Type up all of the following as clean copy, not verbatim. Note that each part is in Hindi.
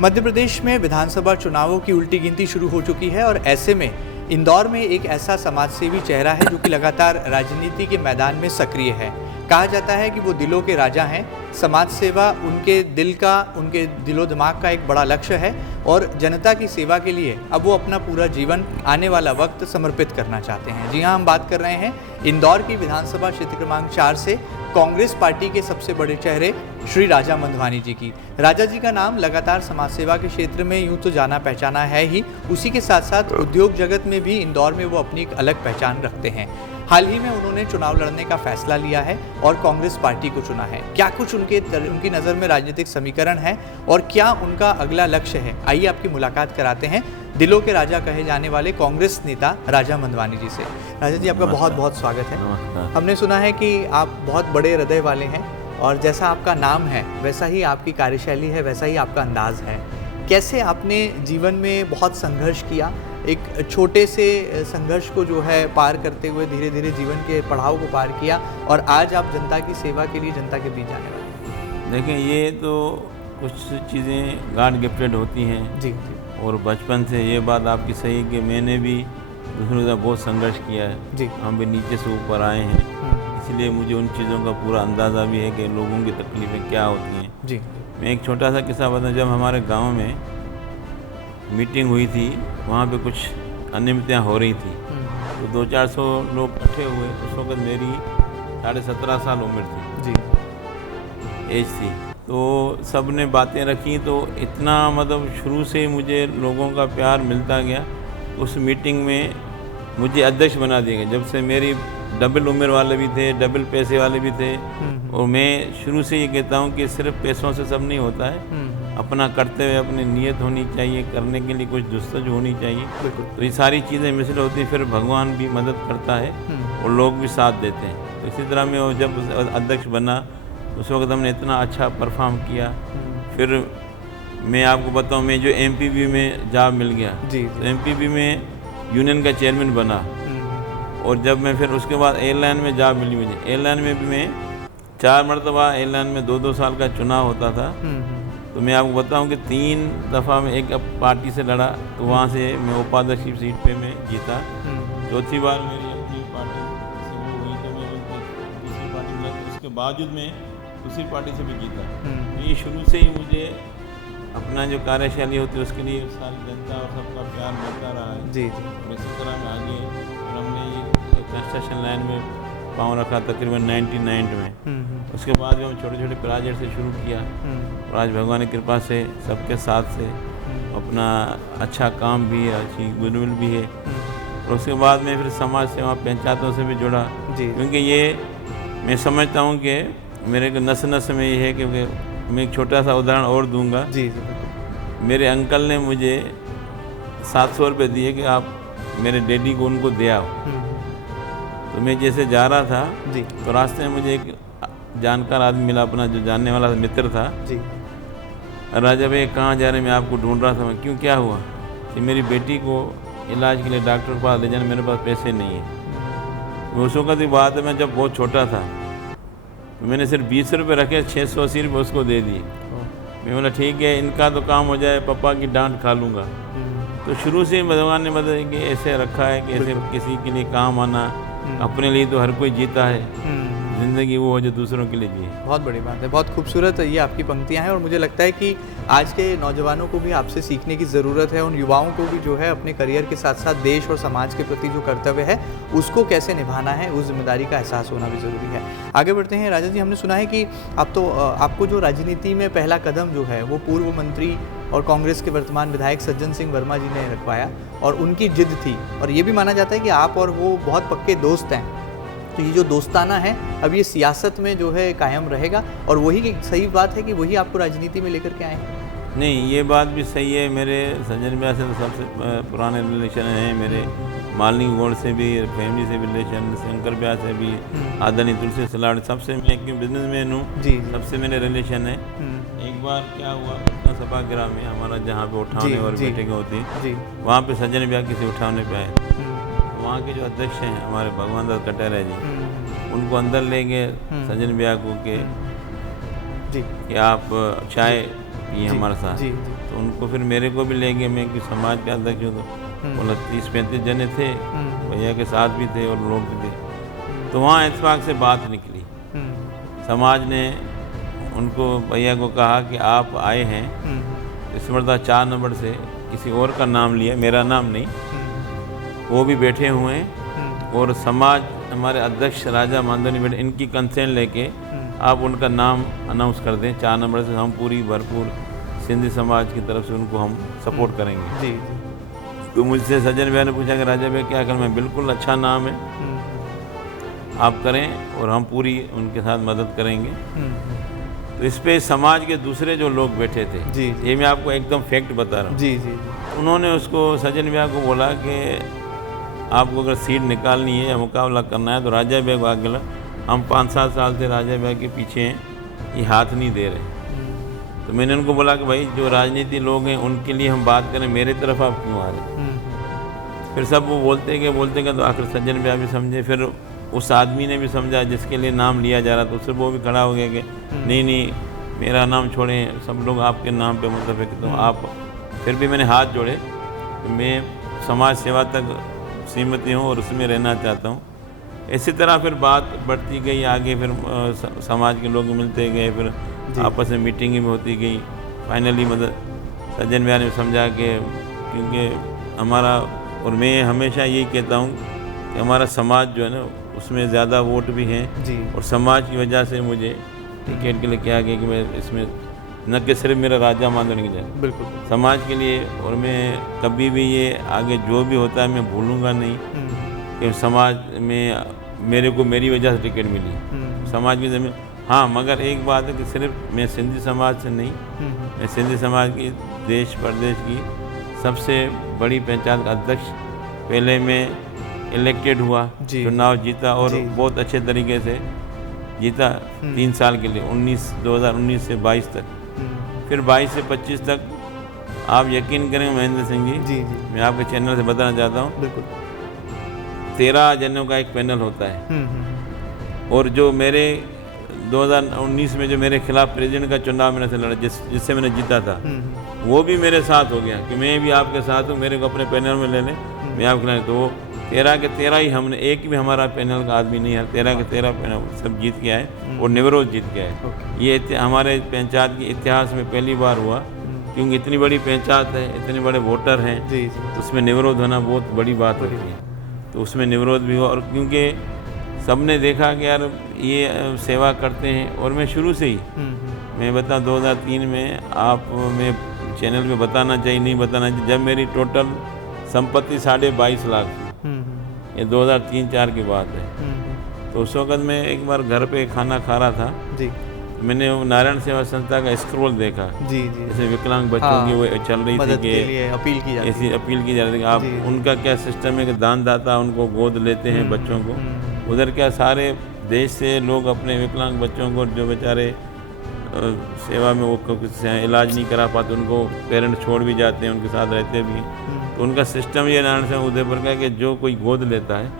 मध्य प्रदेश में विधानसभा चुनावों की उल्टी गिनती शुरू हो चुकी है और ऐसे में इंदौर में एक ऐसा समाजसेवी चेहरा है जो कि लगातार राजनीति के मैदान में सक्रिय है। कहा जाता है कि वो दिलों के राजा हैं। समाज सेवा उनके दिलो दिमाग का एक बड़ा लक्ष्य है और जनता की सेवा के लिए अब वो अपना पूरा जीवन आने वाला वक्त समर्पित करना चाहते हैं। जी हाँ, हम बात कर रहे हैं इंदौर की विधानसभा क्षेत्र क्रमांक 4 से कांग्रेस पार्टी के सबसे बड़े चेहरे श्री राजा मंधवानी जी की। राजा जी का नाम लगातार समाज सेवा के क्षेत्र में यूं तो जाना पहचाना है ही, उसी के साथ साथ उद्योग जगत में भी इंदौर में वो अपनी एक अलग पहचान रखते हैं। हाल ही में उन्होंने चुनाव लड़ने का फैसला लिया है और कांग्रेस पार्टी को चुना है। क्या कुछ उनकी नज़र में राजनीतिक समीकरण है और क्या उनका अगला लक्ष्य है, आइए आपकी मुलाकात कराते हैं दिलों के राजा कहे जाने वाले कांग्रेस नेता राजा मंधवानी जी से। राजा जी, आपका बहुत बहुत स्वागत है। हमने सुना है कि आप बहुत बड़े हृदय वाले हैं और जैसा आपका नाम है वैसा ही आपकी कार्यशैली है, वैसा ही आपका अंदाज है। कैसे आपने जीवन में बहुत संघर्ष किया, एक छोटे से संघर्ष को जो है पार करते हुए धीरे धीरे जीवन के पड़ाव को पार किया और आज आप जनता की सेवा के लिए जनता के बीच जाने वाले? देखिए, ये तो कुछ चीज़ें गॉड गिफ्टेड होती हैं जी। और बचपन से ये बात आपकी सही कि मैंने भी दूसरों के साथ बहुत संघर्ष किया है जी। हम भी नीचे से ऊपर आए हैं, इसलिए मुझे उन चीज़ों का पूरा अंदाज़ा भी है कि लोगों की तकलीफ़ें क्या होती हैं जी। मैं एक छोटा सा किस्सा बताऊं। जब हमारे गांव में मीटिंग हुई थी, वहाँ पे कुछ अनियमितताएं हो रही थी, तो 200-400 लोग इकट्ठे हुए। उस वक्त मेरी 17.5 साल उम्र थी जी, एज थी। तो सब ने बातें रखी, तो इतना मतलब शुरू से ही मुझे लोगों का प्यार मिलता गया। उस मीटिंग में मुझे अध्यक्ष बना दिया गया। जब से मेरी डबल उम्र वाले भी थे, डबल पैसे वाले भी थे, और मैं शुरू से ये कहता हूँ कि सिर्फ पैसों से सब नहीं होता है, अपना करते हुए अपनी नीयत होनी चाहिए, करने के लिए कुछ जस्तजू होनी चाहिए। तो ये सारी चीज़ें मिसल होती हैं, फिर भगवान भी मदद करता है और लोग भी साथ देते हैं। तो इसी तरह मैं जब अध्यक्ष बना उस वक्त हमने इतना अच्छा परफॉर्म किया। फिर मैं आपको बताऊं, मैं जो एमपीबी में जॉब मिल गया, तो एमपीबी में यूनियन का चेयरमैन बना। और जब मैं फिर उसके बाद एयरलाइन में जॉब मिली मुझे, एयरलाइन में भी मैं 4 मरतबा एयरलाइन में 2-2 साल का चुनाव होता था। तो मैं आपको बताऊं कि 3 दफ़ा मैं एक पार्टी से लड़ा, तो वहाँ से मैं उपाध्यक्ष की सीट पे मैं जीता। चौथी बार मेरी अपनी पार्टी से वो हुई तो मैं दूसरी पार्टी में लगा, उसके बावजूद मैं दूसरी पार्टी से भी जीता। तो ये शुरू से ही मुझे अपना जो कार्यशैली होती है उसके लिए सारी जनता और सबका प्यार मिलता रहा है जी। इसी तरह में आगे हमने ये कंस्ट्रक्शन लाइन में पाँव रखा तकरीबन 99 में। उसके बाद हम छोटे छोटे प्रोजेक्ट से शुरू किया और आज भगवान की कृपा से सबके साथ से अपना अच्छा काम भी है, अच्छी गुडविल भी है। और उसके बाद में फिर समाज सेवा पंचायतों से भी जुड़ा, क्योंकि ये मैं समझता हूँ कि मेरे को नस नस में ये है कि मैं एक छोटा सा उदाहरण और दूंगा जी। मेरे अंकल ने मुझे 700 रुपये दिए कि आप मेरे डैडी को उनको दे आओ। तो मैं जैसे जा रहा था जी, तो रास्ते में मुझे एक जानकार आदमी मिला, अपना जो जानने वाला मित्र था जी। राजा भाई कहाँ जा रहे, मैं आपको ढूंढ रहा था। मैं क्यों, क्या हुआ? कि मेरी बेटी को इलाज के लिए डॉक्टर के पास ले जाने, मेरे पास पैसे नहीं है। उस वक्त की बात है, मैं जब बहुत छोटा था, तो मैंने सिर्फ 20 रुपये रखे, 680 रुपये उसको दे दिए। मैं बोला ठीक है, इनका तो काम हो जाए, पापा की डांट खा लूँगा। तो शुरू से भगवान ने मदद कि ऐसे रखा है कि ऐसे किसी के लिए काम आना। अपने लिए तो हर कोई जीता है, ज़िंदगी वो हो जो दूसरों के लिए जिए। बहुत बड़ी बात है, बहुत खूबसूरत ये आपकी पंक्तियां हैं और मुझे लगता है कि आज के नौजवानों को भी आपसे सीखने की ज़रूरत है। उन युवाओं को भी जो है अपने करियर के साथ साथ देश और समाज के प्रति जो कर्तव्य है उसको कैसे निभाना है, उस जिम्मेदारी का एहसास होना भी ज़रूरी है। आगे बढ़ते हैं। राजा जी, हमने सुना है कि आपको जो राजनीति में पहला कदम जो है वो पूर्व मंत्री और कांग्रेस के वर्तमान विधायक सज्जन सिंह वर्मा जी ने रखवाया और उनकी जिद थी, और ये भी माना जाता है कि आप और वो बहुत पक्के दोस्त हैं। तो ये जो दोस्ताना है अब ये सियासत में जो है कायम रहेगा, और वही सही बात है कि वही आपको राजनीति में लेकर के आए हैं? नहीं, ये बात भी सही है। मेरे सज्जन ब्याह से तो सबसे पुराने रिलेशन हैं। मेरे मालनी गोड़ से भी, फैमिली से भी रिलेशन, शंकर ब्याह से भी, आदनी तुलसी सलाड़, सबसे मैं क्यों बिजनेसमैन हूँ, सबसे मेरे रिलेशन है। एक बार क्या हुआ, सभागृह में हमारा जहाँ पे उठाने और बैठकें होती हैं, वहाँ पे सज्जन ब्याह किसी उठाने पे आए। वहाँ के जो अध्यक्ष हैं हमारे भगवान दास कटारिया जी, उनको अंदर ले गए सज्जन ब्याह को कि आप चाय किए हमारे साथ। जी जी। तो उनको फिर मेरे को भी ले गए, मैं कि समाज के अध्यक्ष हूँ, तो बोला 30-35 जने थे, भैया के साथ भी थे और लोग भी थे। तो वहाँ इत्तेफाक से बात निकली, समाज ने उनको भैया को कहा कि आप आए हैं, इस मरतबा 4 नंबर से किसी और का नाम लिया, मेरा नाम नहीं, वो भी बैठे हुए हैं और समाज हमारे अध्यक्ष राजा मानधनी बैठे, इनकी कंसेंट लेके आप उनका नाम अनाउंस कर दें 4 नंबर से, हम पूरी भरपूर सिंधी समाज की तरफ से उनको हम सपोर्ट करेंगे। जी। तो मुझसे सज्जन भैया ने पूछा कि राजा भैया क्या करूँ मैं, बिल्कुल अच्छा नाम है, आप करें और हम पूरी उनके साथ मदद करेंगे। तो इस पे समाज के दूसरे जो लोग बैठे थे, जी। ये मैं आपको एकदम फैक्ट बता रहा हूँ, जी जी। उन्होंने उसको सज्जन भैया को बोला कि आपको अगर सीट निकालनी है या मुकाबला करना है तो राजा भैया को आगे ला, हम 5-7 साल से राजा भैया के पीछे हैं, ये हाथ नहीं दे रहे। तो मैंने उनको बोला कि भाई जो राजनीति लोग हैं उनके लिए हम बात करें, मेरे तरफ आप क्यों आ रहे। फिर सब वो बोलते गए तो आखिर सज्जन भैया भी समझे, फिर उस आदमी ने भी समझा जिसके लिए नाम लिया जा रहा था, उससे वो भी खड़ा हो गया कि नहीं मेरा नाम छोड़ें, सब लोग आपके नाम पे मुतफिक, तो आप। फिर भी मैंने हाथ जोड़े कि मैं समाज सेवा तक सीमित हूँ और उसमें रहना चाहता हूँ। इसी तरह फिर बात बढ़ती गई आगे, फिर समाज के लोग मिलते गए, फिर आपस में मीटिंग भी होती गई। फाइनली मतलब सज्जन भैया ने समझा कि क्योंकि हमारा, और मैं हमेशा यही कहता हूँ कि हमारा समाज जो है ना उसमें ज़्यादा वोट भी हैं, और समाज की वजह से मुझे टिकट के लिए क्या गया कि मैं इसमें न कि सिर्फ मेरा राजा मानधनी की जाए, बिल्कुल समाज के लिए, और मैं कभी भी ये आगे जो भी होता है मैं भूलूंगा नहीं कि समाज में मेरे को मेरी वजह से टिकट मिली, समाज की ज़मीन। हाँ, मगर एक बात है कि सिर्फ मैं सिंधी समाज से नहीं, मैं सिंधी समाज की देश प्रदेश की सबसे बड़ी पहचान का अध्यक्ष, पहले मैं इलेक्टेड हुआ, चुनाव जीता और बहुत अच्छे तरीके से जीता 3 साल के लिए, 2019 से 22 तक, फिर 22 से 25 तक। आप यकीन करें महेंद्र सिंह जी, मैं आपके चैनल से बताना चाहता हूँ, बिल्कुल 13 जनों का एक पैनल होता है, और जो मेरे 2019 में जो मेरे खिलाफ प्रेसिडेंट का चुनाव मैंने से लड़ा, जिससे मैंने जीता था, वो भी मेरे साथ हो गया कि मैं भी आपके साथ हूँ, मेरे को अपने पैनल में ले लें, मैं आपके खिलाफ। तो 13 के 13 ही, हमने एक भी हमारा पैनल का आदमी नहीं है, 13 के 13 पैनल सब जीत के आए और निवरोध जीत के आए। ये हमारे पंचायत के इतिहास में पहली बार हुआ, क्योंकि इतनी बड़ी पंचायत है, इतने बड़े वोटर हैं, तो उसमें निवरोध होना बहुत बड़ी बात होती है। तो उसमें निवरोध भी हुआ, और क्योंकि सबने देखा कि यार ये सेवा करते हैं, और मैं शुरू से ही, मैं बता 2003 में आप मैं चैनल में बताना चाहिए नहीं बताना चाहिए, जब मेरी टोटल संपत्ति 22.5 लाख, ये 2003-04 की बात है। तो उस वक़्त मैं एक बार घर पे खाना खा रहा था, मैंने वो नारायण सेवा संस्था का स्क्रॉल देखा, जैसे विकलांग बच्चों की वो चल रही थी कि अपील की जाती, ऐसी अपील की जा रही थी, आप उनका क्या सिस्टम है कि दानदाता उनको गोद लेते हैं बच्चों को, उधर क्या सारे देश से लोग अपने विकलांग बच्चों को जो बेचारे सेवा में वो कुछ इलाज नहीं करा पाते, उनको पेरेंट्स छोड़ भी जाते हैं, उनके साथ रहते भी। तो उनका सिस्टम ये नारायण सेवा उदयपुर का है कि जो कोई गोद लेता है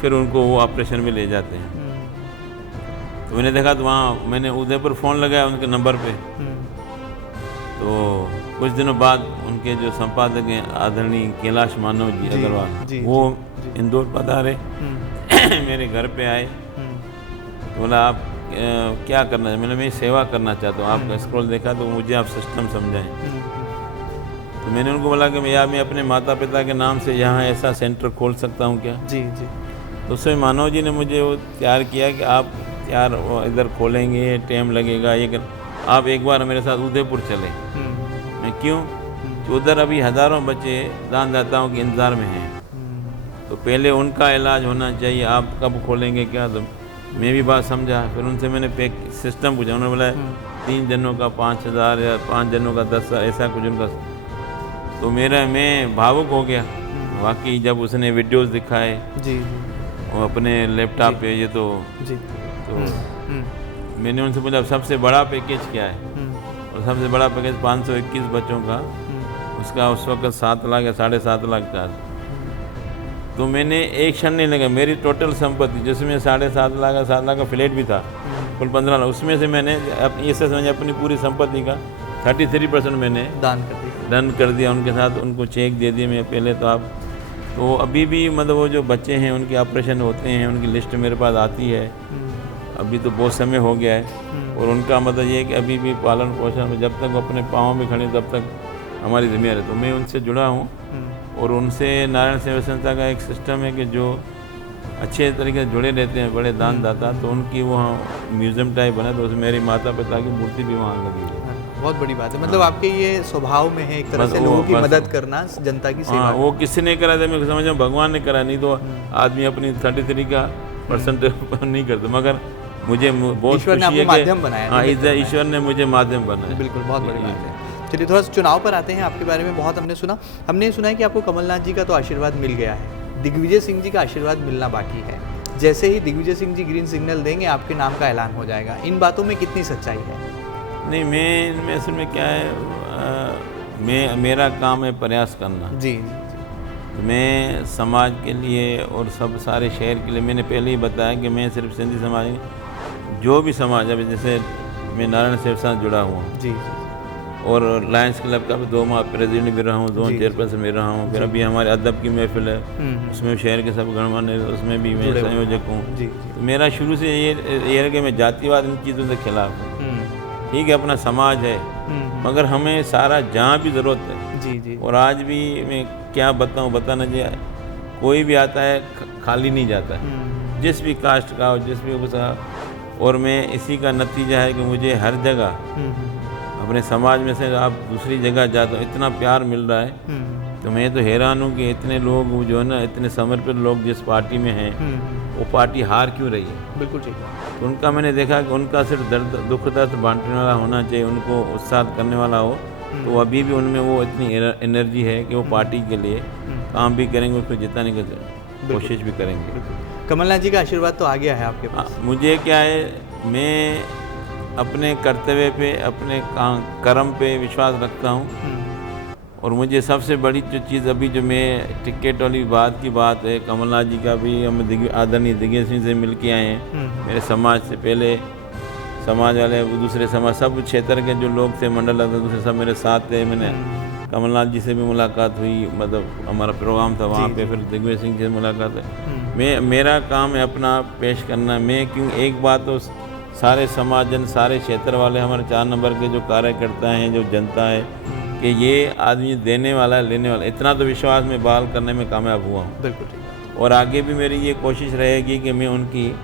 फिर उनको वो ऑपरेशन में ले जाते हैं। तो मैंने देखा, तो वहाँ मैंने उदयपुर फ़ोन लगाया उनके नंबर पे, तो कुछ दिनों बाद उनके जो संपादक हैं आदरणीय कैलाश मानव जी अग्रवाल, वो इंदौर पधारे, मेरे घर पे आए, तो बोला आप क्या करना है, मैंने मैं सेवा करना चाहता हूँ, आपका स्क्रॉल देखा तो मुझे आप सिस्टम समझाएं। तो मैंने उनको बोला कि मैं अपने माता पिता के नाम से यहाँ ऐसा सेंटर खोल सकता हूँ क्या। तो उसमें मानव जी ने मुझे वो तैयार किया कि आप यार इधर खोलेंगे, टाइम लगेगा, ये आप एक बार मेरे साथ उदयपुर चले। मैं क्यों, तो उधर अभी हज़ारों बच्चे दानदाताओं के इंतज़ार में हैं, तो पहले उनका इलाज होना चाहिए, आप कब खोलेंगे क्या। तो मैं भी बात समझा, फिर उनसे मैंने पैक सिस्टम पूछा, उन्होंने बोला 3 जनों का 5,000 या 5 जनों का 10,000 ऐसा कुछ उनका। तो मैं भावुक हो गया वाकई, जब उसने वीडियोस दिखाए वो अपने लैपटॉप पे, ये तो मैंने उनसे पूछा सबसे बड़ा पैकेज क्या है, और सबसे बड़ा पैकेज 521 बच्चों का, उसका उस वक्त 7 लाख या 7.5 लाख था। तो मैंने एक क्षण नहीं लगा, मेरी टोटल संपत्ति जिसमें 7.5 लाख का 7 लाख का फ्लैट भी था, कुल 15 लाख, उसमें से मैंने ये से समझ अपनी पूरी संपत्ति का 33% मैंने दान कर दिया। डन कर दिया उनके साथ, उनको चेक दे दिए मैं पहले। तो आप तो अभी भी मतलब वो जो बच्चे हैं उनके ऑपरेशन होते हैं, उनकी लिस्ट मेरे पास आती है। अभी तो बहुत समय हो गया है, और उनका मतलब ये है कि अभी भी पालन पोषण जब तक वो अपने पाँव में खड़े तब तक हमारी जिम्मेदारी है। तो मैं उनसे जुड़ा हूँ, और उनसे नारायण सेवा संस्था का एक सिस्टम है कि जो अच्छे तरीके से जुड़े रहते हैं बड़े दानदाता, तो उनकी वहाँ म्यूज़ियम टाइप बना, तो उसमें मेरी माता पिता की मूर्ति भी वहाँ लगी है। बहुत बड़ी बात है, मतलब आपके ये स्वभाव में है एक तरह से लोगों की मदद करना, जनता की सेवा। हाँ, वो किसने करा था मैं समझ भगवान ने करा, नहीं तो आदमी अपनी 33 का परसेंट नहीं करता। मगर मुझे बहुत ईश्वर ने आपको माध्यम बनाया। हाँ, ईश्वर ने मुझे माध्यम बनाया। बिल्कुल, बहुत बड़ी बात है। चलिए थोड़ा सा चुनाव पर आते हैं। आपके बारे में बहुत हमने सुना है कि आपको कमलनाथ जी का तो आशीर्वाद मिल गया है, दिग्विजय सिंह जी का आशीर्वाद मिलना बाकी है। जैसे ही दिग्विजय सिंह जी ग्रीन सिग्नल देंगे आपके नाम का ऐलान हो जाएगा। इन बातों में कितनी सच्चाई है? नहीं, मैं असल में क्या है, मेरा काम है प्रयास करना। जी। मैं समाज के लिए और सब सारे शहर के लिए, मैंने पहले ही बताया कि मैं सिर्फ सिंधी समाज, जो भी समाज है, जैसे मैं नारायण सेवा से जुड़ा हुआ हूँ जी, और लायंस क्लब का भी 2 माह प्रेसिडेंट भी रहा हूँ, जोन चेयरपर्सन भी रहा हूँ। फिर अभी हमारे अदब की महफिल है, उसमें शहर के सब गणमान्य, उसमें भी मैं संयोजक हूँ। तो मेरा शुरू से ये है कि मैं जातिवाद इन चीज़ों से खिलाफ हूँ। ठीक है, अपना समाज है, मगर हमें सारा जहाँ भी ज़रूरत है। जी। और आज भी मैं क्या बताऊँ, बताना चाहिए, कोई भी आता है खाली नहीं जाता है, जिस भी कास्ट का हो, जिस भी उसका। और मैं इसी का नतीजा है कि मुझे हर जगह अपने समाज में से आप दूसरी जगह जाता हो, इतना प्यार मिल रहा है। तो मैं तो हैरान हूँ कि इतने लोग जो है ना, इतने समर्पित लोग जिस पार्टी में हैं, वो पार्टी हार क्यों रही है? बिल्कुल ठीक है। तो उनका मैंने देखा कि उनका सिर्फ दुख दर्द बांटने वाला होना चाहिए, उनको उत्साह करने वाला हो। तो अभी भी उनमें वो इतनी एनर्जी है कि वो पार्टी के लिए काम भी करेंगे, उसको जिताने की कोशिश भी करेंगे। कमलनाथ जी का आशीर्वाद तो आ गया है आपके पास। मुझे क्या है, मैं अपने कर्तव्य पे, अपने कर्म पे विश्वास रखता हूँ। और मुझे सबसे बड़ी जो चीज़ अभी जो मैं टिकट वाली बात है, कमलनाथ जी का भी हम आदरणीय दिग्विजय सिंह से मिल के आए हैं। मेरे समाज से पहले समाज वाले, दूसरे समाज, सब क्षेत्र के जो लोग थे, मंडल दूसरे सब मेरे साथ थे। मैंने कमलनाथ जी से भी मुलाकात हुई, मतलब हमारा प्रोग्राम था वहाँ पे, फिर दिग्विजय सिंह जी से मुलाकात है। मेरा काम है अपना पेश करना। मैं क्यों, एक बात तो सारे समाजजन, सारे क्षेत्र वाले, हमारे 4 नंबर के जो कार्यकर्ता हैं, जो जनता है, कि ये आदमी देने वाला है, लेने वाला, इतना तो विश्वास में बहाल करने में कामयाब हुआ हूँ। बिल्कुल ठीक। और आगे भी मेरी ये कोशिश रहेगी कि मैं उनकी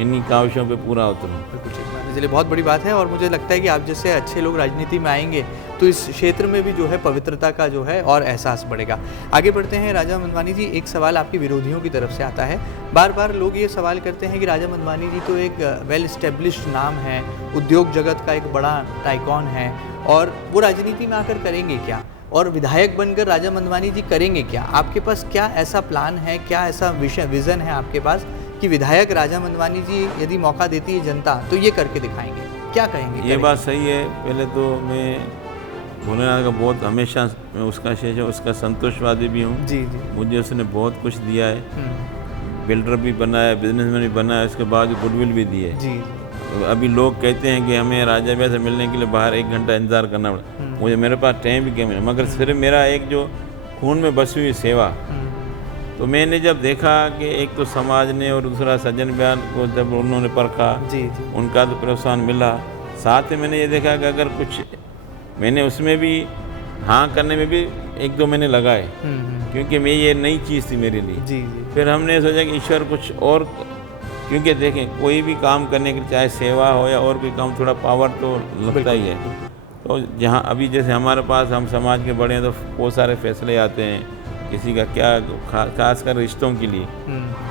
इन्हीं काविशों पे पूरा उतरूँ। बिल्कुल ठीक बात है। चलिए बहुत बड़ी बात है, और मुझे लगता है कि आप जैसे अच्छे लोग राजनीति में आएंगे तो इस क्षेत्र में भी जो है पवित्रता का जो है और एहसास बढ़ेगा। आगे बढ़ते हैं। राजा मंदवानी जी, एक सवाल आपके विरोधियों की तरफ से आता है। बार बार लोग ये सवाल करते हैं कि राजा मंदवानी जी तो एक वेल इस्टेब्लिश्ड नाम है, उद्योग जगत का एक बड़ा टाइकॉन है, और वो राजनीति में आकर करेंगे क्या, और विधायक बनकर राजा मंदवानी जी करेंगे क्या? आपके पास क्या ऐसा प्लान है, क्या ऐसा विज़न है आपके पास कि विधायक राजा मंदवानी जी यदि मौका देती है जनता तो ये करके दिखाएंगे? क्या कहेंगे? ये बात सही है। पहले तो मैं भोलेनाथ का बहुत हमेशा मैं उसका शेष है, उसका संतोषवादी भी हूँ। जी। मुझे उसने बहुत कुछ दिया है, बिल्डर भी बनाया, बिजनेसमैन भी बनाया, उसके बाद गुडविल भी दी है। जी। अभी लोग कहते हैं कि हमें राजा भैया से मिलने के लिए बाहर 1 घंटा इंतज़ार करना पड़ा। मुझे, मेरे पास टाइम भी कम है, मगर सिर्फ मेरा एक जो खून में बसी हुई सेवा। तो मैंने जब देखा कि एक तो समाज ने और दूसरा सज्जन बयान को जब उन्होंने परखा, उनका तो प्रोत्साहन मिला, साथ ही मैंने ये देखा कि अगर कुछ मैंने उसमें भी हाँ करने में भी 1-2 महीने लगाए, क्योंकि मैं ये नई चीज़ थी मेरे लिए। जी। फिर हमने सोचा कि ईश्वर कुछ और, क्योंकि देखें कोई भी काम करने के लिए, चाहे सेवा हो या और कोई काम, थोड़ा पावर तो लगता ही है। तो जहाँ अभी जैसे हमारे पास, हम समाज के बड़े हैं, तो बहुत सारे फैसले आते हैं, किसी का क्या, खासकर रिश्तों के लिए।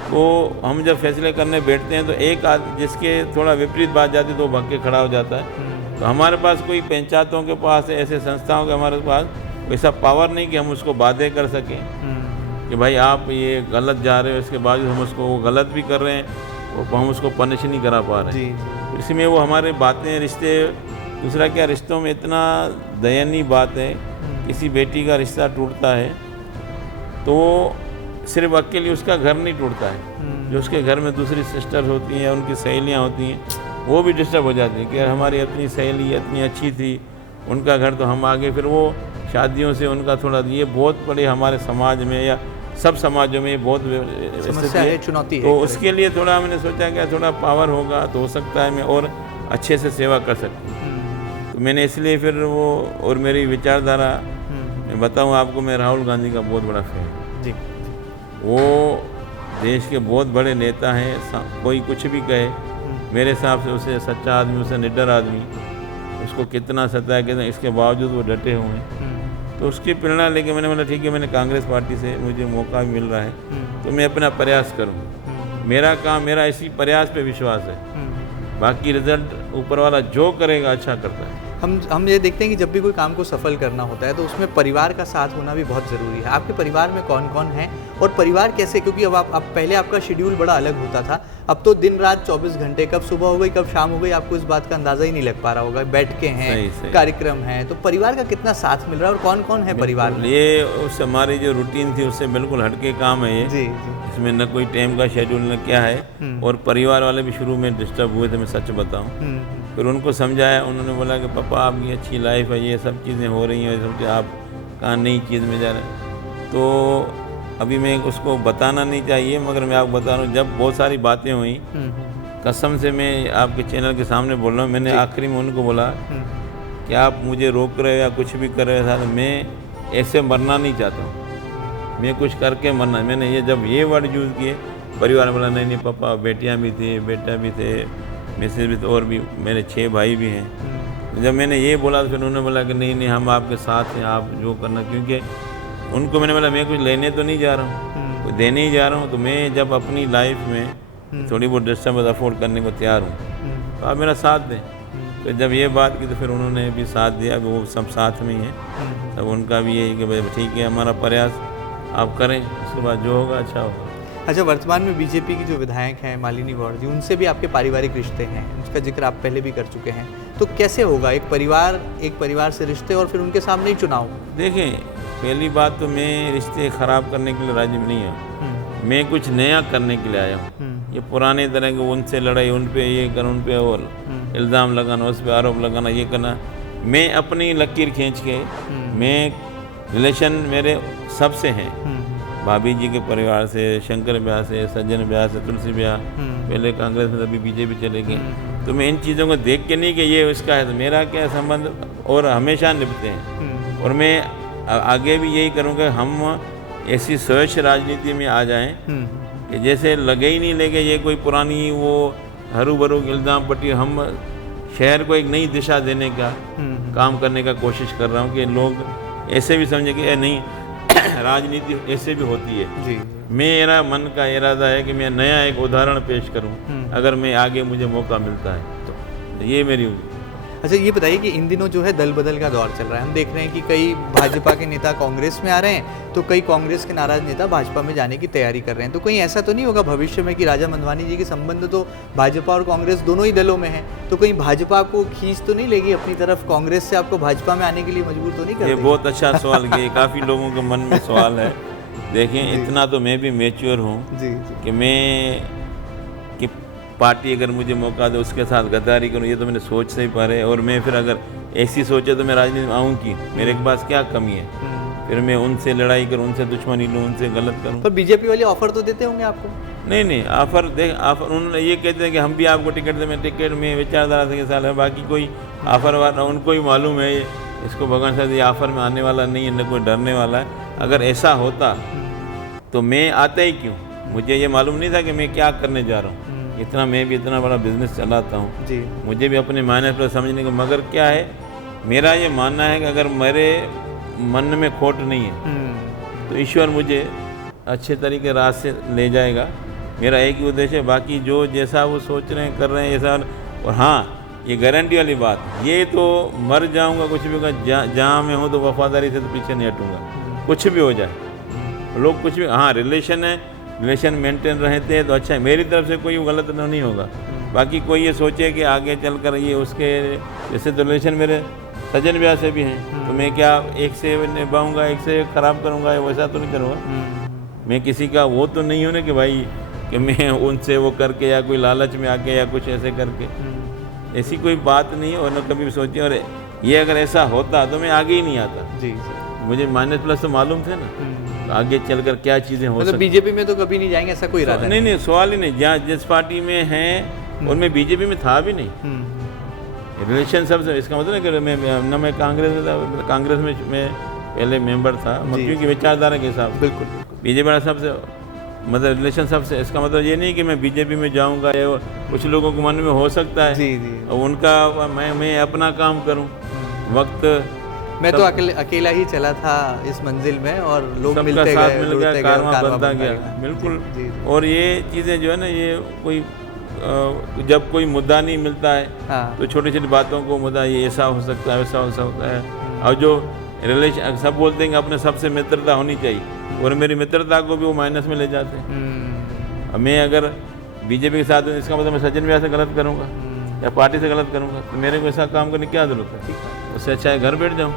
तो हम जब फैसले करने बैठते हैं तो एक आदमी जिसके थोड़ा विपरीत बात जाती है तो भग के खड़ा हो जाता है। तो हमारे पास कोई पंचायतों के पास, ऐसे संस्थाओं के हमारे पास वैसा पावर नहीं कि हम उसको बाध्य कर सकें कि भाई आप ये गलत जा रहे हो, इसके बावजूद हम उसको, वो गलत भी कर रहे हैं, वो हम उसको पनिश नहीं करा पा रहे हैं। इसमें वो हमारे बातें, रिश्ते, दूसरा क्या, रिश्तों में इतना दयनीय बात है, किसी बेटी का रिश्ता टूटता है तो सिर्फ अकेले उसका घर नहीं टूटता है, जो उसके घर में दूसरी सिस्टर्स होती हैं, उनकी सहेलियां होती हैं, वो भी डिस्टर्ब हो जाती हैं कि हमारी अपनी सहेली इतनी अच्छी थी, उनका घर तो हम आगे, फिर वो शादियों से उनका थोड़ा, ये बहुत बड़े हमारे समाज में या सब समाजों में बहुत समस्या है, चुनौती है। तो उसके लिए थोड़ा मैंने सोचा कि थोड़ा पावर होगा तो हो सकता है मैं और अच्छे से सेवा कर सकूँ। तो मैंने इसलिए फिर वो, और मेरी विचारधारा मैं बताऊँ आपको, मैं राहुल गांधी का बहुत बड़ा फैन जी। वो देश के बहुत बड़े नेता हैं, कोई कुछ भी कहे मेरे हिसाब से उसे सच्चा आदमी, उसे निडर आदमी, उसको कितना सताया कितना, इसके बावजूद वो डटे हुए हैं। तो उसकी प्रेरणा लेके मैंने बोला ठीक है, मैंने कांग्रेस पार्टी से मुझे मौका भी मिल रहा है तो मैं अपना प्रयास करूँ। मेरा काम, मेरा इसी प्रयास पे विश्वास है, बाकी रिजल्ट ऊपर वाला जो करेगा अच्छा करता है। हम ये देखते हैं कि जब भी कोई काम को सफल करना होता है तो उसमें परिवार का साथ होना भी बहुत ज़रूरी है। आपके परिवार में कौन कौन है और परिवार कैसे, क्योंकि अब पहले आपका शेड्यूल बड़ा अलग होता था, अब तो दिन रात 24 घंटे, कब सुबह हो गई कब शाम हो गई आपको इस बात का अंदाज़ा ही नहीं लग पा रहा होगा। बैठ के हैं, कार्यक्रम है, तो परिवार का कितना साथ मिल रहा है और कौन कौन है परिवार में? ये उस हमारी जो रूटीन थी उससे बिल्कुल हटके काम है ये। जी। इसमें न कोई टाइम का शेड्यूल न क्या है। और परिवार वाले भी शुरू में डिस्टर्ब हुए थे, मैं सच बताऊं। फिर उनको समझाया, उन्होंने बोला कि पापा आपकी अच्छी लाइफ है, ये सब चीज़ें हो रही हैं, सब आप कहाँ नई चीज़ में जा रहे हैं। तो अभी मैं उसको बताना नहीं चाहिए, मगर मैं आपको बता रहा हूँ, जब बहुत सारी बातें हुई, कसम से मैं आपके चैनल के सामने बोल रहा हूँ, मैंने आखिरी में उनको बोला कि आप मुझे रोक रहे हो या कुछ भी कर रहे हो, तो मैं ऐसे मरना नहीं चाहता हूँ, मैं कुछ करके मरना। मैंने ये जब ये वर्ड यूज़ किए, परिवार बोला नहीं नहीं पापा, बेटियाँ भी थी, बेटा भी थे, मिसेज भी, तो और भी मेरे 6 भाई भी हैं। जब मैंने ये बोला तो फिर उन्होंने बोला कि नहीं नहीं हम आपके साथ हैं, आप जो करना। क्योंकि उनको मैंने बोला मैं कुछ लेने तो नहीं जा रहा हूँ, कुछ देने ही जा रहा हूँ। तो मैं जब अपनी लाइफ में थोड़ी बहुत डिस्टर्बेंस अफोर्ड करने को तैयार हूँ, तो आप मेरा साथ दें। तो जब ये बात की तो फिर उन्होंने भी साथ दिया, वो सब साथ में ही हैं। तब उनका भी यही कि भाई ठीक है, हमारा प्रयास आप करें, उसके बाद जो होगा अच्छा होगा। अच्छा, वर्तमान में बीजेपी की जो विधायक हैं मालिनी गौड़ जी, उनसे भी आपके पारिवारिक रिश्ते हैं, उसका जिक्र आप पहले भी कर चुके हैं, तो कैसे होगा एक परिवार से रिश्ते और फिर उनके सामने ही चुनाव? देखें, पहली बात तो मैं रिश्ते ख़राब करने के लिए राजी नहीं हूँ, मैं कुछ नया करने के लिए आया हूँ। ये पुराने तरह के उनसे लड़ाई, उन पे ये कर, उन पे और इल्ज़ाम लगाना, उस पर आरोप लगाना, ये करना, मैं अपनी लकीर खींच के, मैं रिलेशन मेरे सबसे हैं, भाभी जी के परिवार से, शंकर ब्याह से, सज्जन ब्याह से, तुलसी ब्याह, पहले कांग्रेस में तभी बीजेपी चले गए। तो मैं इन चीज़ों को देख के नहीं कि ये उसका है, तो मेरा क्या संबंध, और हमेशा निभते हैं। और मैं आगे भी यही करूँगा, हम ऐसी स्वच्छ राजनीति में आ जाएं कि जैसे लगे ही नहीं लगे ये कोई पुरानी वो हरू भरू इल्ज़ाम पट्टी। हम शहर को एक नई दिशा देने का काम करने का कोशिश कर रहा हूँ कि लोग ऐसे भी समझे कि नहीं राजनीति ऐसे भी होती है। जी। मेरा मन का इरादा है कि मैं नया एक उदाहरण पेश करूं, अगर मैं आगे मुझे मौका मिलता है तो ये मेरी। अच्छा, ये बताइए कि इन दिनों जो है दल बदल का दौर चल रहा है, हम देख रहे हैं कि कई भाजपा के नेता कांग्रेस में आ रहे हैं, तो कई कांग्रेस के नाराज नेता भाजपा में जाने की तैयारी कर रहे हैं। तो कहीं ऐसा तो नहीं होगा भविष्य में कि राजा मंधवानी जी के संबंध तो भाजपा और कांग्रेस दोनों ही दलों में है, तो कहीं भाजपा को खींच तो नहीं लेगी अपनी तरफ, कांग्रेस से आपको भाजपा में आने के लिए मजबूर तो नहीं कर? ये बहुत अच्छा सवाल किया, काफ़ी लोगों के मन में सवाल है। देखें, इतना तो मैं भी मैच्योर हूँ कि मैं कि पार्टी अगर मुझे मौका दे उसके साथ गद्दारी करूँ, ये तो मैंने सोच से ही पारे। और मैं फिर अगर ऐसी सोचे तो मैं राजनीति में आऊँ कि मेरे पास क्या कमी है, फिर मैं उनसे लड़ाई करूँ, उनसे दुश्मनी लूँ, उनसे गलत करूँ। पर बीजेपी वाले ऑफर तो देते होंगे आपको? नहीं, ऑफर उन्होंने ये कहते हैं कि हम भी आपको टिकट दें, मैं टिकट में विचारधारा के साथ है, बाकी कोई ऑफर वाला उनको ही मालूम है इसको भगवान साहब ये ऑफर में आने वाला नहीं है, न कोई डरने वाला है। अगर ऐसा होता तो मैं आता ही क्यों, मुझे ये मालूम नहीं था कि मैं क्या करने जा रहा हूँ। इतना मैं भी इतना बड़ा बिजनेस चलाता हूँ जी, मुझे भी अपने मायने पर समझने को। मगर क्या है, मेरा ये मानना है कि अगर मेरे मन में खोट नहीं है तो ईश्वर मुझे अच्छे तरीके रास्ते से ले जाएगा। मेरा एक ही उद्देश्य है, बाकी जो जैसा वो सोच रहे हैं कर रहे हैं ऐसा। और हाँ, ये गारंटी वाली बात, ये तो मर जाऊँगा कुछ भी होगा, जहाँ मैं हूँ तो वफादारी से तो पीछे नहीं हटूँगा, कुछ भी हो जाए। लोग कुछ भी, हाँ रिलेशन है, रिलेशन मेंटेन रहते हैं तो अच्छा है, मेरी तरफ से कोई गलत नहीं होगा। बाकी कोई ये सोचे कि आगे चल कर ये उसके, जैसे तो रिलेशन मेरे सज्जन ब्याह से भी हैं, तो मैं क्या एक से निभाऊंगा एक से ख़राब करूंगा, वैसा तो नहीं करूँगा। मैं किसी का वो तो नहीं हूँ ना कि भाई कि मैं उनसे वो करके या कोई लालच में आके या कुछ ऐसे करके, ऐसी कोई बात नहीं है। और न कभी सोचिए, और ये अगर ऐसा होता तो मैं आगे ही नहीं आता। जी जी। मुझे माइनस प्लस तो मालूम थे ना, तो आगे चलकर क्या चीज़ें हो मतलब सकती। बीजेपी में तो कभी नहीं जाएंगे ऐसा कोई इरादा नहीं नहीं, सवाल ही नहीं। जहाँ जिस पार्टी में हैं उनमें बीजेपी में था भी नहीं। रिलेशन सबसे, इसका मतलब है कि मैं कांग्रेस में था, कांग्रेस में मैं पहले मेंबर था, क्योंकि विचारधारा के हिसाब से बिल्कुल बीजेपी वाला सबसे मतलब रिलेशन सबसे। इसका मतलब ये नहीं कि मैं बीजेपी में जाऊंगा, या कुछ लोगों के मन में हो सकता है जी जी। और उनका मैं अपना काम करूं। वक्त मैं तो अकेला ही चला था इस मंजिल में और लोग मिलते साथ गए, मिल गया, जुड़ते गए, कारवां कारवां बनता बनता गया। गया। बिल्कुल। जी, जी, जी। और ये चीज़ें जो है ना, ये कोई जब कोई मुद्दा नहीं मिलता है हाँ। तो छोटी छोटी बातों को मुद्दा, ये ऐसा हो सकता है, वैसा होता है। और जो रिलेशन सब बोलते हैं कि अपने सबसे मित्रता होनी चाहिए, और मेरी मित्रता को भी वो माइनस में ले जाते हैं। अब मैं अगर बीजेपी के साथ हूं, इसका मतलब मैं सचिन व्यास से गलत करूँगा या पार्टी से गलत करूँगा, तो मेरे को ऐसा काम करने की क्या जरूरत है? उससे अच्छा है घर बैठ जाऊँ।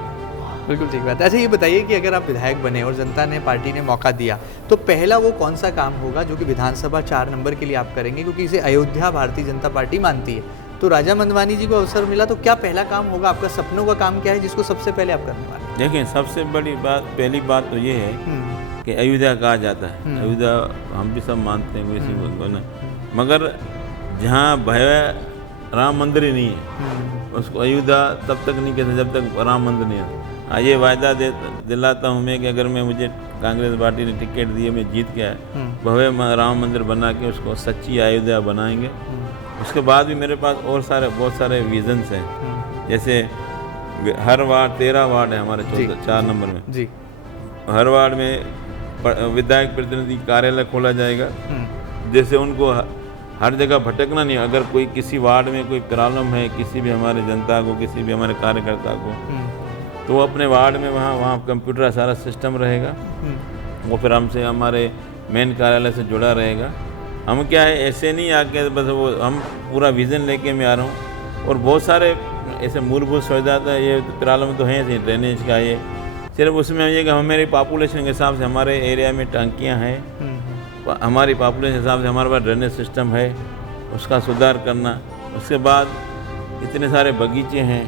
बिल्कुल ठीक बात है। अच्छा ये बताइए कि अगर आप विधायक बने और जनता ने, पार्टी ने मौका दिया, तो पहला वो कौन सा काम होगा जो कि विधानसभा 4 नंबर के लिए आप करेंगे, क्योंकि इसे अयोध्या भारतीय जनता पार्टी मानती है। तो राजा मंदवानी जी को अवसर मिला तो क्या पहला काम होगा आपका? सपनों का काम क्या है जिसको सबसे पहले आप करने वाले हैं? देखिए, सबसे बड़ी बात, पहली बात तो ये है कि अयोध्या कहा जाता है, अयोध्या हम भी सब मानते हैं वैसी बना, मगर जहाँ भव्य राम मंदिर ही नहीं है उसको अयोध्या तब तक नहीं कहते जब तक राम मंदिर नहीं है। ये वायदा दिलाता हूँ मैं कि अगर मुझे कांग्रेस पार्टी ने टिकट दिए, मैं जीत के आया, भव्य राम मंदिर बना के उसको सच्ची अयोध्या बनाएंगे। उसके बाद भी मेरे पास और बहुत सारे विजन्स हैं। जैसे हर वार्ड 13 वार्ड है हमारे 4 नंबर में जी। हर वार्ड में विधायक प्रतिनिधि कार्यालय खोला जाएगा, जैसे उनको हर जगह भटकना नहीं। अगर कोई किसी वार्ड में कोई प्रॉब्लम है, किसी भी हमारे जनता को, किसी भी हमारे कार्यकर्ता को, तो वो अपने वार्ड में वहाँ कंप्यूटर सारा सिस्टम रहेगा, वो फिर हमसे हमारे मेन कार्यालय से जुड़ा रहेगा। हम क्या है, ऐसे नहीं आके बस वो, हम पूरा विज़न लेके मैं आ रहा हूँ। और बहुत सारे ऐसे मूलभूत सुविधा था, ये प्रॉब्लम तो हैं, ड्रेनेज का, ये सिर्फ उसमें ये कि हमारे पॉपुलेशन के हिसाब से हमारे एरिया में टंकियाँ हैं, हमारी पॉपुलेशन के हिसाब से हमारे पास ड्रेनेज सिस्टम है, उसका सुधार करना। उसके बाद इतने सारे बगीचे हैं,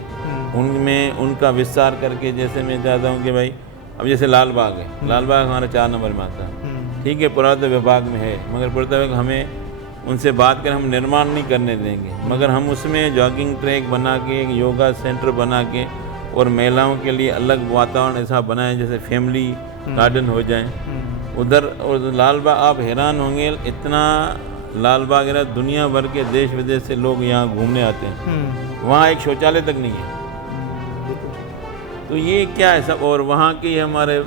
उनमें उनका विस्तार करके, जैसे मैं चाहता हूँ कि भाई अब जैसे लाल बाग है, लाल बाग हमारे 4 नंबर में आता है, ठीक है, पुरातत्व विभाग में है, मगर पुरातत्व हमें उनसे बात कर हम निर्माण नहीं करने देंगे, मगर हम उसमें जॉगिंग ट्रैक बना के, एक योगा सेंटर बना के, और महिलाओं के लिए अलग वातावरण ऐसा बनाएं जैसे फैमिली गार्डन हो जाए उधर। और लाल बाग, आप हैरान होंगे, इतना लाल बाग है, दुनिया भर के देश विदेश से लोग यहाँ घूमने आते हैं, वहाँ एक शौचालय तक नहीं है। तो ये क्या है सब, और वहाँ के हमारे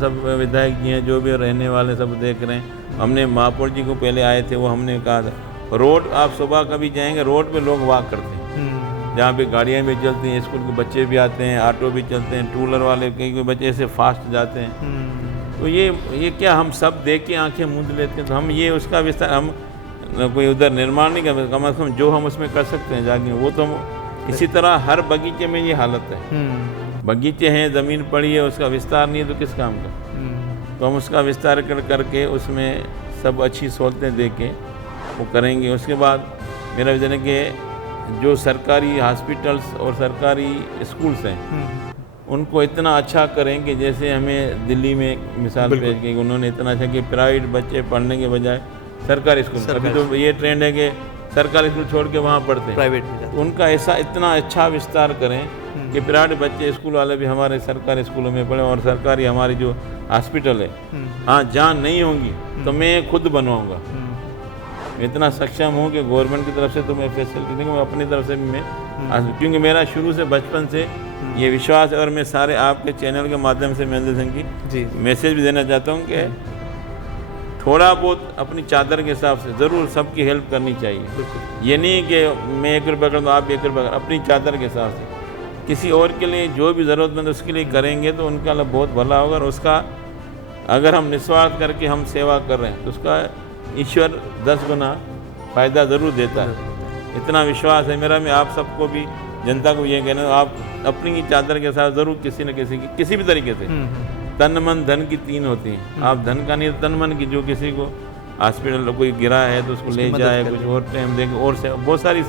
सब विधायक जी हैं, जो भी रहने वाले सब देख रहे हैं। हमने महापौर जी को पहले आए थे, वो हमने कहा था, रोड आप सुबह कभी जाएंगे, रोड पे लोग वॉक करते हैं, जहाँ पे गाड़ियाँ भी चलती हैं, स्कूल के बच्चे भी आते हैं, ऑटो भी चलते हैं, टू व्हीलर वाले कई कोई बच्चे ऐसे फास्ट जाते हैं। तो ये क्या हम सब देख के आंखें मूंद लेते हैं। तो हम ये उसका विस्तार, हम कोई उधर निर्माण नहीं कर, कम से कम जो हम उसमें कर सकते हैं जाके, वो तो हम इसी तरह हर बगीचे में ये हालत है। बगीचे हैं, ज़मीन पड़ी है, उसका विस्तार नहीं है तो किस काम का? तो हम उसका विस्तार करके उसमें सब अच्छी सहूलतें दे के वो करेंगे। उसके बाद मेरा विजन है कि जो सरकारी हॉस्पिटल्स और सरकारी स्कूल्स हैं उनको इतना अच्छा करेंगे, जैसे हमें दिल्ली में एक मिसाल पेश की, उन्होंने इतना अच्छा कि प्राइवेट बच्चे पढ़ने के बजाय सरकारी स्कूल, अभी तो ये ट्रेंड है कि सरकारी स्कूल छोड़ के वहाँ पढ़ते हैं, प्राइवेट में, उनका ऐसा इतना अच्छा विस्तार करें कि प्राइवेट बच्चे स्कूल वाले भी हमारे सरकारी स्कूलों में पढ़ें। और सरकारी हमारी जो हॉस्पिटल है, हाँ, जहाँ नहीं होंगी तो मैं खुद बनवाऊँगा। मैं इतना सक्षम हूँ कि गवर्नमेंट की तरफ से तो मैं फैसिलिटी दूँगा, मैं अपनी तरफ से भी मैं, क्योंकि मेरा शुरू से बचपन से ये विश्वास है। और मैं सारे आपके चैनल के माध्यम से महेंद्र सिंह जी मैसेज भी देना चाहता हूँ कि थोड़ा बहुत अपनी चादर के हिसाब से ज़रूर सबकी हेल्प करनी चाहिए। ये नहीं कि मैं 1 रुपये कर दूँ, आप 1 रुपये कर, अपनी चादर के हिसाब से किसी और के लिए जो भी ज़रूरतमंद उसके लिए करेंगे तो उनका लिए बहुत भला होगा। और उसका अगर हम निस्वार्थ करके हम सेवा कर रहे हैं तो उसका ईश्वर 10 गुना फ़ायदा ज़रूर देता है। इतना विश्वास है मेरा। मैं आप सबको भी, जनता को ये कहना, आप अपनी ही चादर के साथ ज़रूर किसी न किसी की, किसी भी तरीके से, तन मन धन की 3 होती हैं। आप धन का नहीं, तन मन की, जो किसी को हॉस्पिटल कोई गिरा है तो उसको ले जाए, कुछ और टाइम देंगे, और से बहुत सारी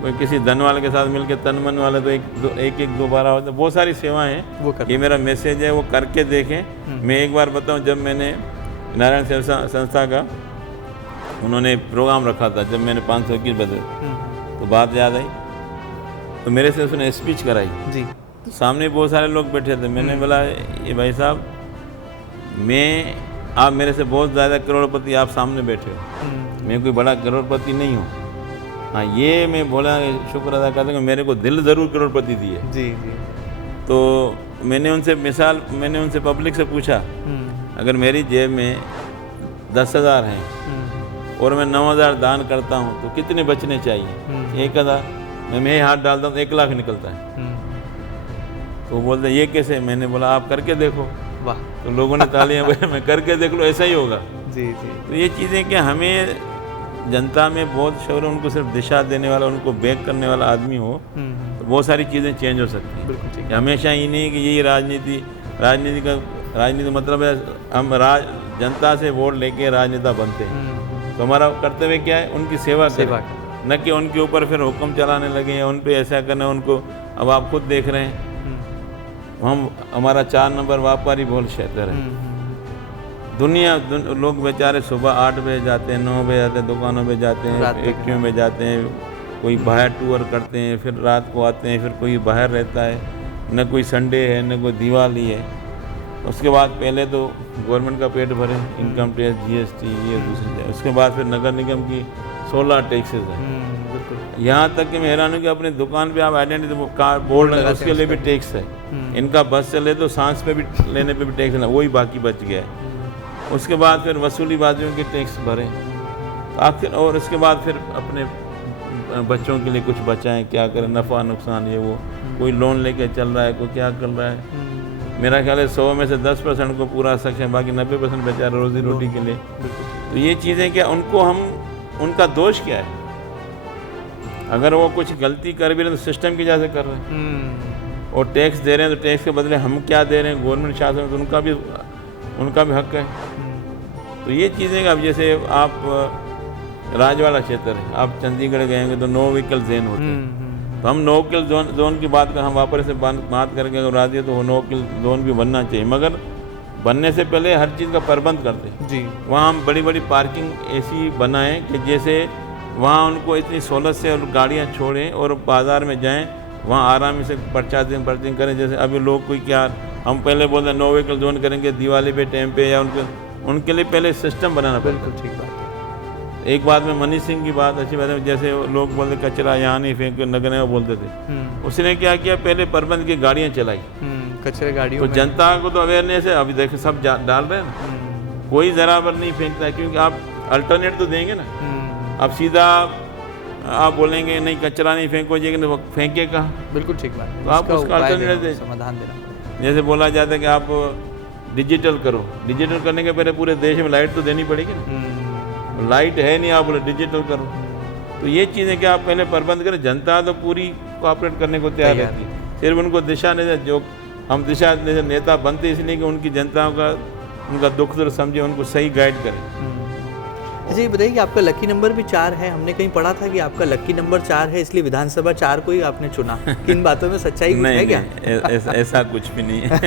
कोई किसी धन वाले के साथ मिलकर तन मन वाले तो एक दो बार होता है। बहुत सारी सेवाएं हैं, वो कर ये मेरा मैसेज है, वो करके देखें। मैं एक बार बताऊं, जब मैंने नारायण सेवा संस्था का उन्होंने प्रोग्राम रखा था, जब मैंने 521 बदले तो बात याद आई, तो मेरे से उसने स्पीच कराई जी। तो सामने बहुत सारे लोग बैठे थे। मैंने बोला, ये भाई साहब, आप मेरे से बहुत ज़्यादा करोड़पति आप सामने बैठे हो, मैं कोई बड़ा करोड़पति नहीं हूँ। हाँ, ये मैं बोला शुक्र अदा करता हूँ, मेरे को दिल ज़रूर करोड़पति दी है। जी जी। तो मैंने उनसे पब्लिक से पूछा, अगर मेरी जेब में 10,000 हैं और मैं 9,000 दान करता हूँ तो कितने बचने चाहिए? 1,000। मैं हाथ डालता हूँ तो 1 लाख निकलता है। तो बोलते ये कैसे? मैंने बोला आप करके देखो। वाह। तो लोगों ने तालियां बजाई, मैं करके देख लो, ऐसा ही होगा। जी जी। तो ये चीज़ें कि हमें जनता में बहुत शौर्य, उनको सिर्फ दिशा देने वाला, उनको बैक करने वाला आदमी हो तो बहुत सारी चीज़ें चेंज हो सकती हैं। बिल्कुल ठीक। हमेशा ही नहीं कि यही राजनीति मतलब है हम जनता से वोट लेके राजनेता बनते हैं। तो हमारा कर्तव्य क्या है? उनकी सेवा करें, न कि उनके ऊपर फिर हुक्म चलाने लगे या उन पे ऐसा करना उनको। अब आप खुद देख रहे हैं, हमारा 4 नंबर व्यापारी बहुत क्षेत्र है। लोग बेचारे सुबह 8 बजे जाते हैं, 9 बजे जाते हैं, दुकानों पे जाते हैं, फैक्ट्रियों में जाते हैं, कोई बाहर टूर करते हैं, फिर रात को आते हैं, फिर कोई बाहर रहता है, न कोई संडे है न कोई दिवाली है। उसके बाद पहले तो गवर्नमेंट का पेट भरे, इनकम टैक्स, जीएसटी, ये दूसरी। उसके बाद फिर नगर निगम की 16 टैक्सेस है। यहाँ तक कि मैं हैरान हूँ कि अपनी दुकान पे आप आइडेंटिटी कार्ड बोर्ड लगा, उसके लिए भी टैक्स है। इनका बस चले तो सांस पे भी लेने पे भी टैक्स है, वही बाकी बच गया है। उसके बाद फिर वसूली बाजियों के टैक्स भरें आखिर, और उसके बाद फिर अपने बच्चों के लिए कुछ बचाएं, क्या करें, नफ़ा नुकसान ये वो। कोई लोन लेके चल रहा है, कोई क्या कर रहा है। मेरा ख्याल है 100 में से 10% को पूरा सक्षम, बाकी 90% बेचारा रोजी रोटी के लिए। तो ये चीज़ें क्या, उनका दोष क्या है? अगर वो कुछ गलती कर भी रहे तो सिस्टम की वजह से कर रहे हैं, और टैक्स दे रहे हैं तो टैक्स के बदले हम क्या दे रहे हैं? गवर्नमेंट शासन में तो उनका भी हक है। तो ये चीज़ें अब जैसे आप राजवाड़ा क्षेत्र है, आप चंडीगढ़ गए होंगे तो नो व्हीकल जोन होते हैं। तो हम नो व्हीकल जोन की बात कर, हम वापस से बात करके अगर राजी तो वो नो व्हीकल जोन भी बनना चाहिए, मगर बनने से पहले हर चीज़ का प्रबंध करते जी। वहाँ हम बड़ी बड़ी पार्किंग ऐसी बनाएं कि जैसे वहाँ उनको इतनी सहूलत से और गाड़ियाँ छोड़ें और बाज़ार में जाएं, वहाँ आराम से पर्चेजिंग करें। जैसे अभी लोग कोई क्या, हम पहले बोलते हैं नो व्हीकल जोन करेंगे दिवाली पे टाइम पे, या उनके लिए पहले सिस्टम बनाना पड़ेगा। बिल्कुल ठीक बात है। एक बात में मनीष सिंह की बात अच्छी बात है, जैसे लोग बोलते कचरा यहाँ नहीं फेंक, नगर में बोलते थे, उसने क्या किया, पहले प्रबंध की गाड़ियाँ चलाई कचरे गाड़ियों तो जनता को तो अवेयरनेस है। अभी देखो सब डाल रहे हैं ना, कोई जरा पर नहीं फेंकता है, क्योंकि आप अल्टरनेट तो देंगे ना। आप सीधा आप बोलेंगे नहीं कचरा नहीं फेंको जी, तो फेंके कहाँ? बिल्कुल ठीक बात है। तो आप उसका अल्टरनेट समाधान देना। जैसे बोला जाता है कि आप डिजिटल करो, डिजिटल करने के पहले पूरे देश में लाइट तो देनी पड़ेगी ना, लाइट है नहीं, आप बोले डिजिटल करो। तो ये चीज़ें क्या आप पहले प्रबंध करें, जनता तो पूरी कोऑपरेट करने को तैयार रहती है, सिर्फ उनको दिशा निर्देश, जो हम दिशा नेता बनते इसलिए कि उनकी जनताओं का उनका दुख दर्द समझे, उनको सही गाइड करें। अच्छा ये बताइए कि आपका लकी नंबर भी 4 है, हमने कहीं पढ़ा था कि आपका लकी नंबर 4 है, इसलिए विधानसभा 4 को ही आपने चुना। इन बातों में सच्चाई कुछ है क्या? ऐसा कुछ भी नहीं है।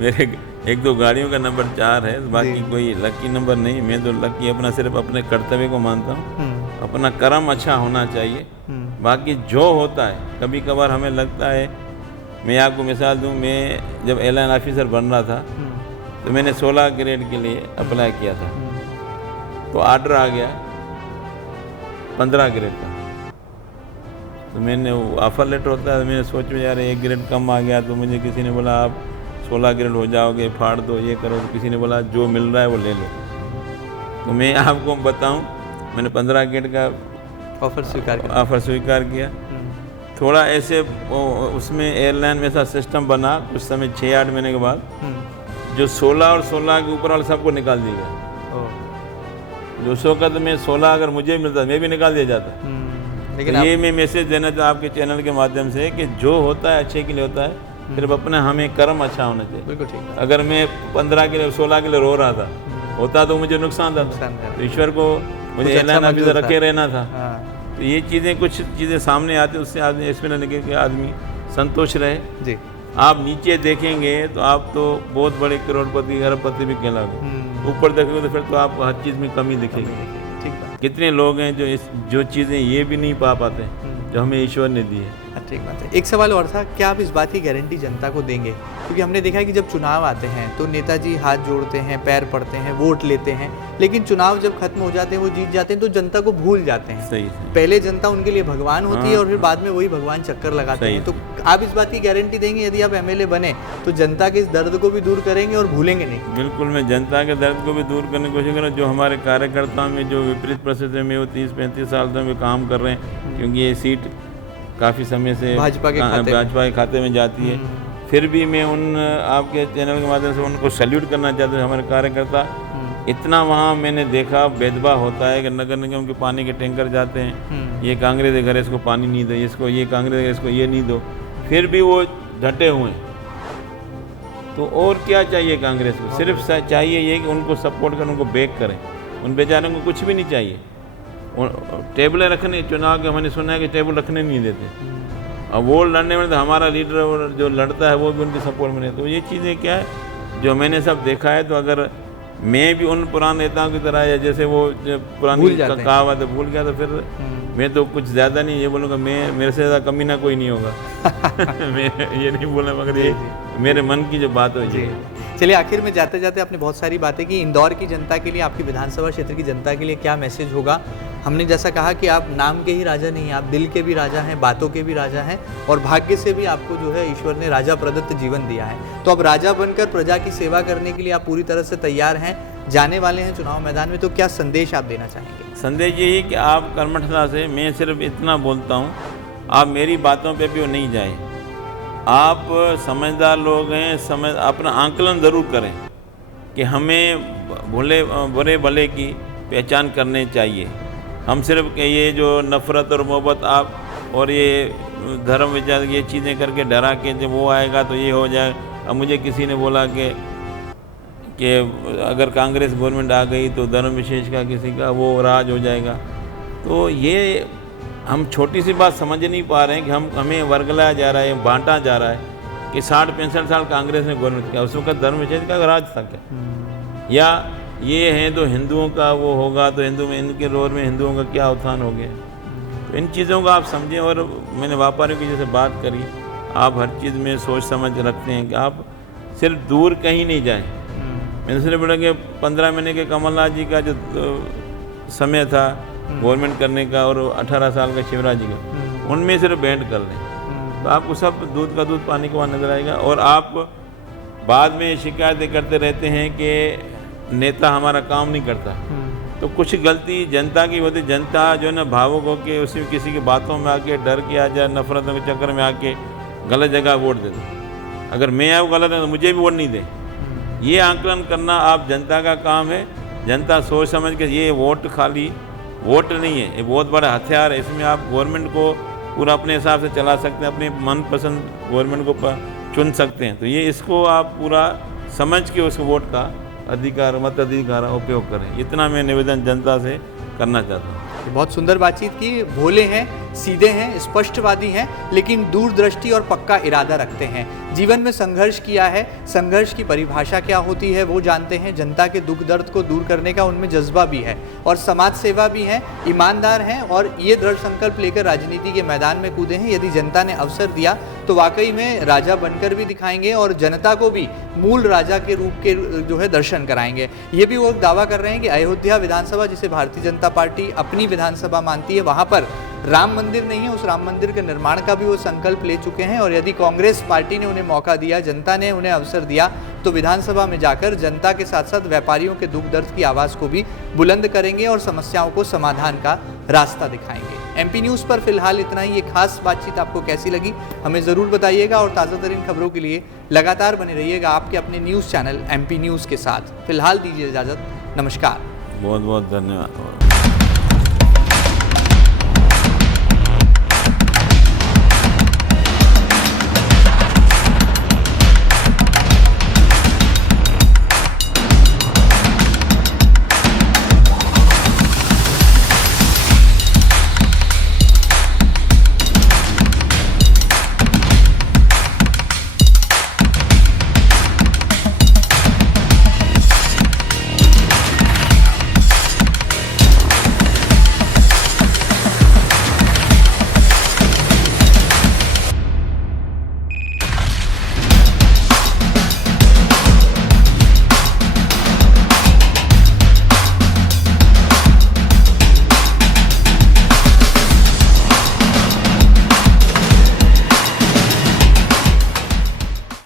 मेरे 1-2 गाड़ियों का नंबर 4 है, बाकी कोई लकी नंबर नहीं। मैं तो लकी अपना सिर्फ अपने कर्तव्य को मानता हूँ, अपना कर्म अच्छा होना चाहिए। बाकी जो होता है, कभी कभार हमें लगता है, मैं आपको मिसाल दूँ, मैं जब एयरलाइन ऑफिसर बन रहा था तो मैंने 16 ग्रेड के लिए अप्लाई किया था, तो आर्डर आ गया 15 ग्रेड का। तो मैंने ऑफर लेटर होता है, मैंने सोचा यार 1 ग्रेड कम आ गया, तो मुझे किसी ने बोला आप 16 ग्रेड हो जाओगे, फाड़ दो, ये करो। तो किसी ने बोला जो मिल रहा है वो ले लो। तो मैं आपको बताऊं, मैंने 15 ग्रेड का ऑफर स्वीकार किया। थोड़ा ऐसे उसमें एयरलाइन में ऐसा सिस्टम बना, कुछ समय 6-8 महीने के बाद जो 16 और 16 के ऊपर वाले सबको निकाल दिया गया। जो 100 का तो मैं 16 अगर मुझे मिलता मैं भी निकाल दिया जाता। लेकिन तो ये मैं मैसेज देना चाहता आपके चैनल के माध्यम से कि जो होता है अच्छे के लिए होता है, सिर्फ अपना हमें कर्म अच्छा होना चाहिए। बिल्कुल ठीक। अगर मैं 15 के लिए 16 के लिए रो रहा था, होता तो मुझे नुकसान था, तो ईश्वर को मुझे एयरलाइन ऑफिसर रखे रहना था। तो ये चीज़ें कुछ चीज़ें सामने आती हैं, उससे आदमी इसमें लगे कि आदमी संतोष रहे जी। आप नीचे देखेंगे तो आप तो बहुत बड़े करोड़पति अरबपति भी कहलाओगे, ऊपर देखोगे तो फिर तो आपको हर चीज़ में कमी दिखेगी। ठीक बात। कितने लोग हैं जो चीज़ें ये भी नहीं पा पाते जो हमें ईश्वर ने दी है। ठीक बात है। एक सवाल और था, क्या आप इस बात की गारंटी जनता को देंगे? क्योंकि हमने देखा है कि जब चुनाव आते हैं तो नेताजी हाथ जोड़ते हैं, पैर पड़ते हैं, वोट लेते हैं, लेकिन चुनाव जब खत्म हो जाते हैं, वो जीत जाते हैं तो जनता को भूल जाते हैं। सही। पहले जनता उनके लिए भगवान होती है और फिर बाद में वही भगवान चक्कर लगाते हैं। तो आप इस बात की गारंटी देंगे यदि आप MLA बने तो जनता के इस दर्द को भी दूर करेंगे और भूलेंगे नहीं? बिल्कुल, मैं जनता के दर्द को भी दूर करने की कोशिश कर रहा हूँ। जो हमारे कार्यकर्ताओं में जो विपरीत परिस्थिति में वो 30-35 साल से में काम कर रहे हैं, क्योंकि ये सीट काफ़ी समय से भाजपा के खाते में जाती है। फिर भी मैं उन आपके चैनल के माध्यम से उनको सैल्यूट करना चाहता हूँ। हमारे कार्यकर्ता इतना वहाँ मैंने देखा भेदभाव होता है कि नगर निगम के पानी के टैंकर जाते हैं, ये कांग्रेस के घर इसको पानी नहीं दो, इसको ये कांग्रेस के इसको ये नहीं दो, फिर भी वो डटे हुए हैं। तो और क्या चाहिए कांग्रेस को? सिर्फ चाहिए ये कि उनको सपोर्ट करें, उनको बैक करें। उन बेचारों को कुछ भी नहीं चाहिए। टेबलें रखने, चुनाव के मैंने सुना है कि टेबल रखने नहीं देते। अब वो लड़ने में तो हमारा लीडर जो लड़ता है वो भी उनके सपोर्ट में नहीं। तो ये चीज़ें क्या है जो मैंने सब देखा है। तो अगर मैं भी उन पुराने नेताओं की तरह या जैसे वो पुरानी कहावत है भूल गया तो फिर मैं तो कुछ ज़्यादा नहीं ये बोलूँगा, मेरे से ज़्यादा कमी ना कोई नहीं होगा। मैं ये नहीं बोला, मगर ये मेरे मन की जो बात हो जी। चलिए, आखिर में जाते जाते आपने बहुत सारी बातें की। इंदौर की जनता के लिए, आपकी विधानसभा क्षेत्र की जनता के लिए क्या मैसेज होगा? हमने जैसा कहा कि आप नाम के ही राजा नहीं, आप दिल के भी राजा हैं, बातों के भी राजा हैं और भाग्य से भी आपको जो है ईश्वर ने राजा प्रदत्त जीवन दिया है। तो अब राजा बनकर प्रजा की सेवा करने के लिए आप पूरी तरह से तैयार हैं, जाने वाले हैं चुनाव मैदान में। तो क्या संदेश आप देना चाहेंगे? संदेश यही कि आप कर्मठता से, मैं सिर्फ इतना बोलता हूँ, आप मेरी बातों पे भी वो नहीं जाए। आप समझदार लोग हैं, अपना आंकलन ज़रूर करें कि हमें बुरे भले की पहचान करनी चाहिए। हम सिर्फ ये जो नफ़रत और मोहब्बत आप और ये धर्म विचार ये चीज़ें करके डरा के जब वो आएगा तो ये हो जाए। अब मुझे किसी ने बोला कि अगर कांग्रेस गवर्नमेंट आ गई तो धर्म विशेष का किसी का वो राज हो जाएगा। तो ये हम छोटी सी बात समझ नहीं पा रहे हैं कि हमें वर्गलाया जा रहा है, बांटा जा रहा है कि 60-65 साल कांग्रेस ने गवर्नमेंट किया, उस वक्त धर्म विशेष का राज था क्या? या ये हैं तो हिंदुओं का वो होगा तो हिंदू में इनके रोर में हिंदुओं का क्या उत्थान हो गया? तो इन चीज़ों को आप समझें। और मैंने व्यापारियों की जैसे बात करी, आप हर चीज़ में सोच समझ रखते हैं कि आप सिर्फ दूर कहीं नहीं जाएं। मैंने सिर्फ बोला कि 15 महीने के कमलनाथ जी का जो समय था गवर्नमेंट करने का और 18 साल का शिवराज जी का, उनमें सिर्फ भेंट कर लें तो आपको सब दूध का दूध पानी का नज़र आएगा। और आप बाद में शिकायतें करते रहते हैं कि नेता हमारा काम नहीं करता, तो कुछ गलती जनता की होती। जनता जो है ना भावुक होकर उसी किसी की बातों में आके डर के आ जाए, नफरतों के चक्कर में आके गलत जगह वोट दे दो। अगर मैं आप गलत है तो मुझे भी वोट नहीं दे। ये आंकलन करना आप जनता का काम है। जनता सोच समझ के, ये वोट खाली वोट नहीं है, ये बहुत बड़ा हथियार है। इसमें आप गवर्नमेंट को पूरा अपने हिसाब से चला सकते हैं, अपने मनपसंद गवर्नमेंट को चुन सकते हैं। तो ये इसको आप पूरा समझ के उस वोट का अधिकार मताधिकार उपयोग करें। इतना मैं निवेदन जनता से करना चाहता हूँ। बहुत सुंदर बातचीत की। भोले हैं, सीधे हैं, स्पष्टवादी हैं, लेकिन दूरदृष्टि और पक्का इरादा रखते हैं। जीवन में संघर्ष किया है, संघर्ष की परिभाषा क्या होती है वो जानते हैं। जनता के दुख दर्द को दूर करने का उनमें जज्बा भी है और समाज सेवा भी है, ईमानदार हैं और ये दृढ़ संकल्प लेकर राजनीति के मैदान में कूदे हैं। यदि जनता ने अवसर दिया तो वाकई में राजा बनकर भी दिखाएंगे और जनता को भी मूल राजा के रूप के जो है दर्शन कराएंगे। ये भी वो दावा कर रहे हैं कि अयोध्या विधानसभा, जिसे भारतीय जनता पार्टी अपनी विधानसभा मानती है, वहाँ पर राम मंदिर नहीं है, उस राम मंदिर के निर्माण का भी वो संकल्प ले चुके हैं। और यदि कांग्रेस पार्टी ने उन्हें मौका दिया, जनता ने उन्हें अवसर दिया, तो विधानसभा में जाकर जनता के साथ साथ व्यापारियों के दुख दर्द की आवाज़ को भी बुलंद करेंगे और समस्याओं को समाधान का रास्ता दिखाएंगे। MP न्यूज़ पर फिलहाल इतना ही। ये खास बातचीत आपको कैसी लगी हमें ज़रूर बताइएगा और ताज़ा तरीन खबरों के लिए लगातार बने रहिएगा आपके अपने न्यूज़ चैनल MP न्यूज़ के साथ। फिलहाल दीजिए इजाज़त, नमस्कार। बहुत बहुत धन्यवाद।